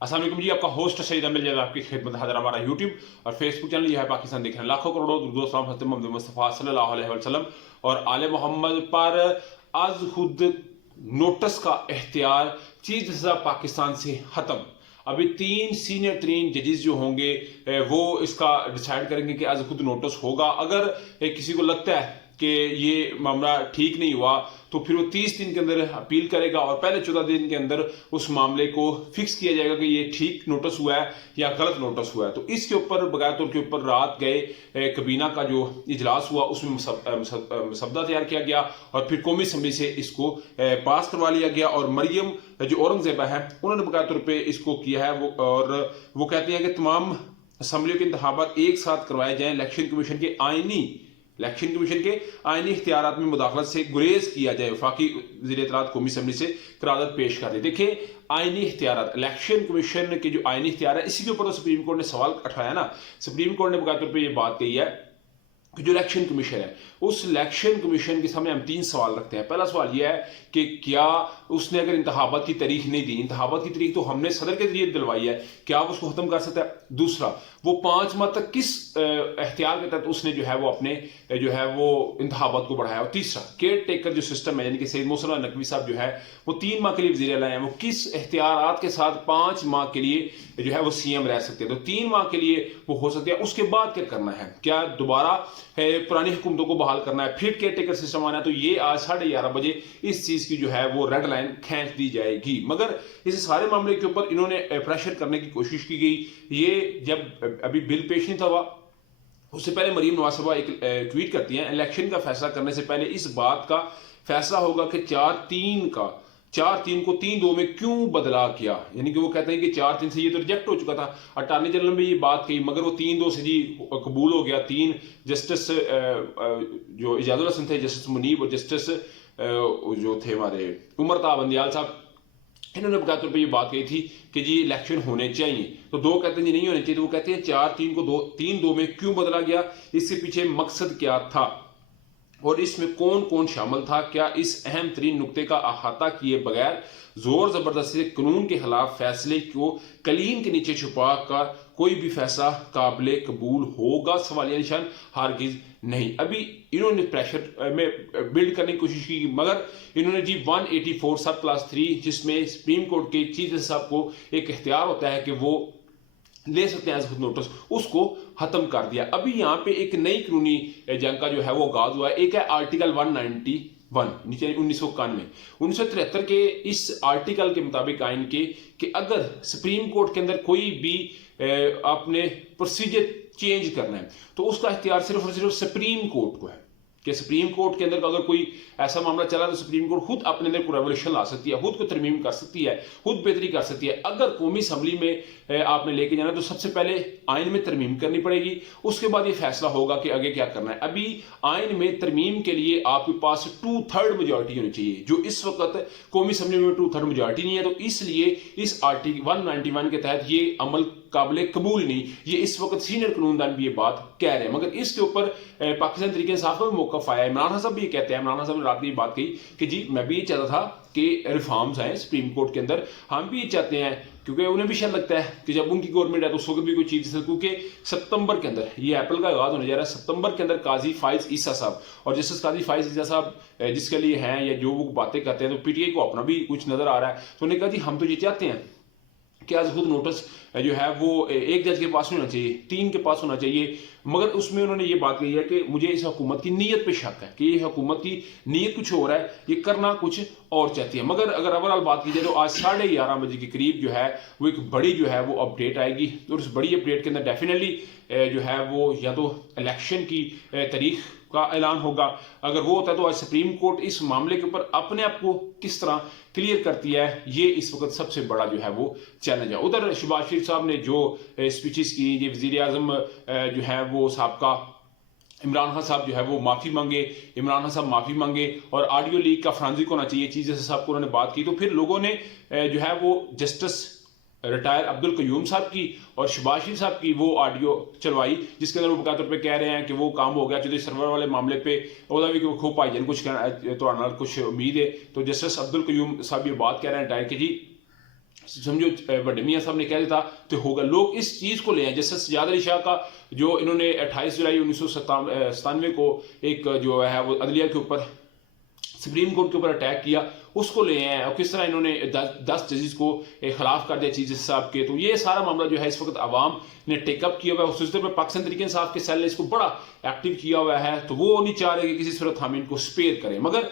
अस्सलाम वालेकुम जी, आपका होस्ट सईद अमीर जैद आपकी खिदमत हाजिर। हमारा यूट्यूब और फेसबुक चैनल यह है पाकिस्तान देख रहे हैं लाखों करोड़ों दुरूद सलाम हज़रत मोहम्मद मुस्तफ़ा सल्लल्लाहु अलैहि वसल्लम और आले मोहम्मद पर आज खुद नोटिस का इख्तियार चीफ जस्टिस पाकिस्तान से खत्म। अभी 3 सीनियर तरीन जजेस जो होंगे वो इसका डिसाइड करेंगे कि आज खुद नोटिस होगा। अगर किसी को लगता है कि ये मामला ठीक नहीं हुआ तो फिर वो 30 दिन के अंदर अपील करेगा और पहले 14 दिन के अंदर उस मामले को फिक्स किया जाएगा कि ये ठीक नोटिस हुआ है या गलत नोटिस हुआ है। तो इसके ऊपर बगैर तौर के ऊपर रात गए काबीना का जो इजलास हुआ उसमें मसवदा तैयार किया गया और फिर कौमी असम्बली से इसको पास करवा लिया गया। और मरियम जो औरंगजेबा है उन्होंने बगैर तौर पर इसको किया है वो कहती है कि तमाम असम्बलियों के इंतखाबात एक साथ करवाए जाएं। इलेक्शन कमीशन के आईनी इख्तियारात में मुदाखलत से गुरेज किया जाए। वफाकी वज़ीर इत्तलात कौमी असम्बली से करारदाद पेश कर दी। देखिए, आईनी इख्तियारात, इलेक्शन कमीशन के जो आईनी इख्तियार है इसी के ऊपर तो सुप्रीम कोर्ट ने सवाल उठाया ना। सुप्रीम कोर्ट ने बकायदा तौर पर यह बात कही है कि जो इलेक्शन कमीशन है उस इलेक्शन कमीशन के सामने हम 3 सवाल रखते हैं। पहला सवाल यह है कि क्या उसने अगर इंतखाबात की तारीख नहीं दी, इंतखाबात की तारीख तो हमने सदर के जरिए दिलवाई है, क्या वो उसको खत्म कर सकता है? दूसरा, वो 5 माह तक किस एहतियात के तहत उसने जो है वो अपने जो है वो इंतखाबात को बढ़ाया? और तीसरा, केयर टेकर जो सिस्टम है यानी कि सैयद मोहसिन नकवी साहब जो है वो 3 माह के लिए वज़ीर आला हैं, वो किस एहतियात के साथ 5 माह के लिए जो है वो सीएम रह सकते हैं? तो 3 माह के लिए वो हो सकते हैं। उसके बाद क्या करना है? क्या दोबारा पुरानी हुकूमतों को बहाल करना है, फिर केयर टेकर सिस्टम आना है? तो ये आज 11:30 बजे इस चीज की जो है वो रेड लाइन खींच दी जाएगी। मगर इस सारे मामले के ऊपर इन्होंने प्रेशर करने की कोशिश की गई। ये जब अभी बिल पेश नहीं था हुआ उससे पहले मरीम नवाज साहबा एक ट्वीट करती हैं, इलेक्शन का फैसला करने से पहले इस बात का फैसला होगा कि 4-3 को 3-2 में क्यों बदला किया। यानी कि वो कहते हैं कि 4-3 से ये तो रिजेक्ट हो चुका था, अटॉर्नी जनरल में ये बात कही मगर वो 3-2 से जी कबूल हो गया। 3 जस्टिस जो इजाजुल हसन थे, जस्टिस मुनीब और जस्टिस जो थे हमारे उमर ता बंदियाल साहब, इन्होंने बता तौर पर यह बात कही थी कि जी इलेक्शन होने चाहिए। तो 2 कहते हैं जी नहीं होने चाहिए। तो वो कहते हैं 4-3 को 3-2 में क्यों बदला गया, इसके पीछे मकसद क्या था और इसमें कौन कौन शामिल था? क्या इस अहम तरीन नुक्ते का अहाता किए बगैर जोर जबरदस्ती से कानून के खिलाफ फैसले को कलीन के नीचे छुपा कर कोई भी फैसला काबिल कबूल होगा? सवालिया निशान हारगिज नहीं। अभी इन्होंने प्रेशर में बिल्ड करने की कोशिश की मगर इन्होंने जी 184 सब क्लास 3 जिसमें सुप्रीम कोर्ट के चीफ जस्टिस साहब को एक इख्तियार होता है कि वो ले सकते हैं खुद नोटिस, उसको खत्म कर दिया। अभी यहाँ पे एक नई कानूनी जंग का जो है वो आगाज हुआ है। एक है आर्टिकल 191 नीचे 1973 के इस आर्टिकल के मुताबिक आइन के कि अगर सुप्रीम कोर्ट के अंदर कोई भी आपने प्रोसीजर चेंज करना है तो उसका इख्तियार सिर्फ और सिर्फ सुप्रीम कोर्ट को है कि सुप्रीम कोर्ट के अंदर अगर कोई ऐसा मामला चला तो सुप्रीम कोर्ट खुद अपने अंदर कोई रेवोल्यूशन ला सकती है, खुद को तरमीम कर सकती है, खुद बेहतरी कर सकती है। अगर कौमी असम्बली में आपने लेके जाना तो सबसे पहले आइन में तरमीम करनी पड़ेगी, उसके बाद ये फैसला होगा कि आगे क्या करना है। अभी आइन में तरमीम के लिए आपके पास 2/3 मेजॉरिटी होनी चाहिए, जो इस वक्त कौमी असम्बली में 2/3 मेजॉरिटी नहीं है। तो इसलिए इस आर्टिकल 191 के तहत ये अमल काबिल कबूल नहीं, ये इस वक्त सीनियर कानूनदान भी ये बात कह रहे हैं। मगर इसके ऊपर पाकिस्तान तरीके इंसाफ का भी मौकफ आया है। इमरान साहब भी ये कहते हैं, इमरान साहब ने रात में ये बात कही कि जी मैं भी ये चाहता था कि रिफॉर्म्स आए सुप्रीम कोर्ट के अंदर, हम भी ये चाहते हैं क्योंकि उन्हें भी शायद लगता है कि जब उनकी गवर्नमेंट है तो उस वक्त भी कोई चीज, क्योंकि सितंबर के अंदर ये अप्रैल का आगाज होने जा रहा है, सितंबर के अंदर काजी फाइज ईसा साहब और जस्टिस काजी फाइज ईसा साहब जिसके लिए हैं या जो वो बातें करते हैं तो पीटीआई को अपना भी कुछ नजर आ रहा है। तो उन्होंने कहा जी हम तो ये चाहते हैं कि आज खुद नोटिस जो है वो एक जज के पास नहीं होना चाहिए, 3 के पास होना चाहिए। मगर उसमें उन्होंने ये बात कही है कि मुझे इस हुकूमत की नीयत पे शक है कि ये हुकूमत की नीयत कुछ और है, ये करना कुछ और चाहती है। मगर अगर ओवरऑल बात की जाए तो आज 11:30 बजे के करीब जो है वो एक बड़ी जो है वो अपडेट आएगी और उस बड़ी अपडेट के अंदर डेफिनेटली जो है वो या तो इलेक्शन की तारीख का ऐलान होगा। अगर वो होता है तो आज सुप्रीम कोर्ट इस मामले के ऊपर अपने आप को किस तरह क्लियर करती है, ये इस वक्त सबसे बड़ा जो है वो चैलेंज है। उधर शहबाज शरीफ साहब ने जो स्पीचेस की, ये वजीर आजम जो है वो साहबका इमरान खान साहब जो है वो माफी मांगे, इमरान खान साहब माफी मांगे और ऑडियो लीक का फ्रांजिक होना चाहिए, चीज़ जैसे साहब को उन्होंने बात की। तो फिर लोगों ने जो है वो जस्टिस रिटायर अब्दुल कयूम साहब की और शहबाज शरीफ साहब की वो ऑडियो चलवाई जिसके अंदर वो बकाया तौर पे कह रहे हैं कि वो काम हो गया जो सर्वर वाले मामले पे ਉਹਦਾ भी खूब भाईजान कुछ तो कुछ उम्मीद है। तो जस्टिस अब्दुल कयूम साहब ये बात कह रहे हैं रिटायर कि जी समझो बड़े मियाँ साहब ने कह दिया तो होगा, लोग इस चीज़ को ले आए। जैसे सज्जाद अली शाह का जो इन्होंने 28 जुलाई 1997 को एक जो है वो अदलिया के ऊपर, सुप्रीम कोर्ट के ऊपर अटैक किया, उसको ले आए और किस तरह इन्होंने 10 जजेस को खिलाफ कर दिया चीफ जस्टिस साहब के। तो ये सारा मामला जो है इस वक्त आवाम ने टेकअप किया हुआ है। उस पर पाकिस्तान तरीके इंसाफ के सेल ने इसको बड़ा एक्टिव किया हुआ है, तो वो नहीं चाह रहे कि किसी सूरत हम इनको स्पेयर करें। मगर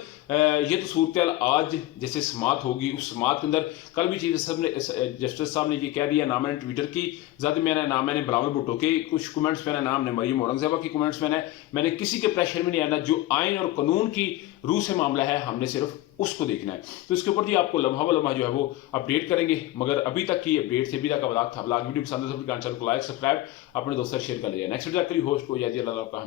ये तो सूरत आज जैसे समात होगी, उस समात के अंदर कल भी चीफ जस्टिस साहब ने ये कह दिया, ना मैंने ट्विटर की ज़्यादा मैंने, ना मैंने बिलावल भुट्टो के कुछ कमेंट्स मैंने, ना मैंने मरियम औरंगजेबा की कमेंट्स मैंने किसी के प्रेशर में नहीं आना। जो आइन और कानून की रूह से मामला है हमने सिर्फ उसको देखना है। तो इसके ऊपर जी आपको लम्हा व लम्हा जो है वो अपडेट करेंगे। मगर अभी तक की अपडेट से अभी तक का ब्लॉग था। ब्लॉग वीडियो पसंद है तो चैनल को लाइक सब्सक्राइब अपने दोस्तों शेयर कर लीजिए। नेक्स्ट वीडियो आपके होस्ट को याद अल्लाह का।